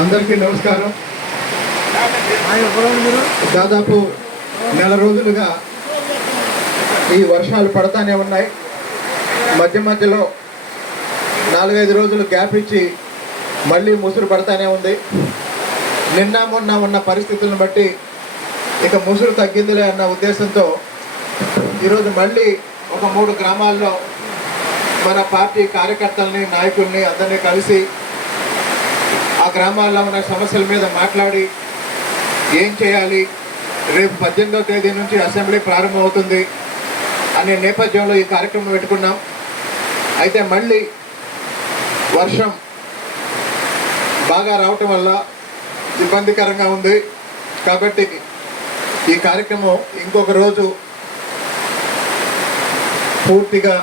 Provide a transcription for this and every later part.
అందరికీ నమస్కారం. దాదాపు నెల రోజులుగా ఈ వర్షాలు పడతానే ఉన్నాయి. మధ్య మధ్యలో నాలుగైదు రోజులు గ్యాప్ ఇచ్చి మళ్ళీ ముసురు పడతానే ఉంది. నిన్న మొన్న ఉన్న పరిస్థితులను బట్టి ఇక ముసురు తగ్గిందిలే అన్న ఉద్దేశంతో ఈరోజు మళ్ళీ ఒక మూడు గ్రామాల్లో మన పార్టీ కార్యకర్తల్ని నాయకుల్ని అందరినీ కలిసి ఆ గ్రామాల్లో ఉన్న సమస్యల మీద మాట్లాడి ఏం చేయాలి? రేపు పద్దెనిమిదో తేదీ నుంచి అసెంబ్లీ ప్రారంభమవుతుంది అనే నేపథ్యంలో ఈ కార్యక్రమం పెట్టుకున్నాం. అయితే మళ్ళీ వర్షం బాగా రావటం వల్ల ఇబ్బందికరంగా ఉంది. కాబట్టి ఈ కార్యక్రమం ఇంకొక రోజు పూర్తిగా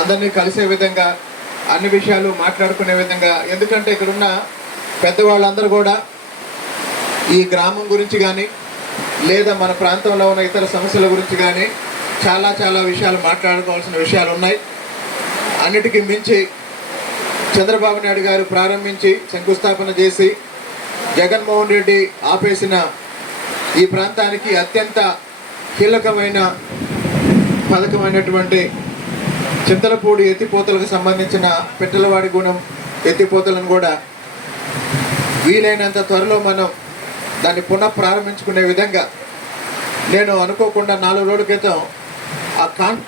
అందరినీ కలిసే విధంగా అన్ని విషయాలు మాట్లాడుకునే విధంగా ఎందుకంటే ఇక్కడున్న పెద్దవాళ్ళందరూ కూడా ఈ గ్రామం గురించి కానీ లేదా మన ప్రాంతంలో ఉన్న ఇతర సమస్యల గురించి కానీ చాలా చాలా విషయాలు మాట్లాడుకోవాల్సిన విషయాలు ఉన్నాయి. అన్నిటికీ మించి చంద్రబాబు నాయుడు గారు ప్రారంభించి శంకుస్థాపన చేసి జగన్మోహన్ రెడ్డి ఆపేసిన ఈ ప్రాంతానికి అత్యంత కీలకమైన పథకమైనటువంటి చింతలపూడి ఎత్తిపోతలకు సంబంధించిన పెట్టలవాడి గుణం ఎత్తిపోతలను కూడా వీలైనంత త్వరలో మనం దాన్ని పునః ప్రారంభించుకునే విధంగా నేను అనుకోకుండా నాలుగు రోజుల క్రితం ఆ కాన్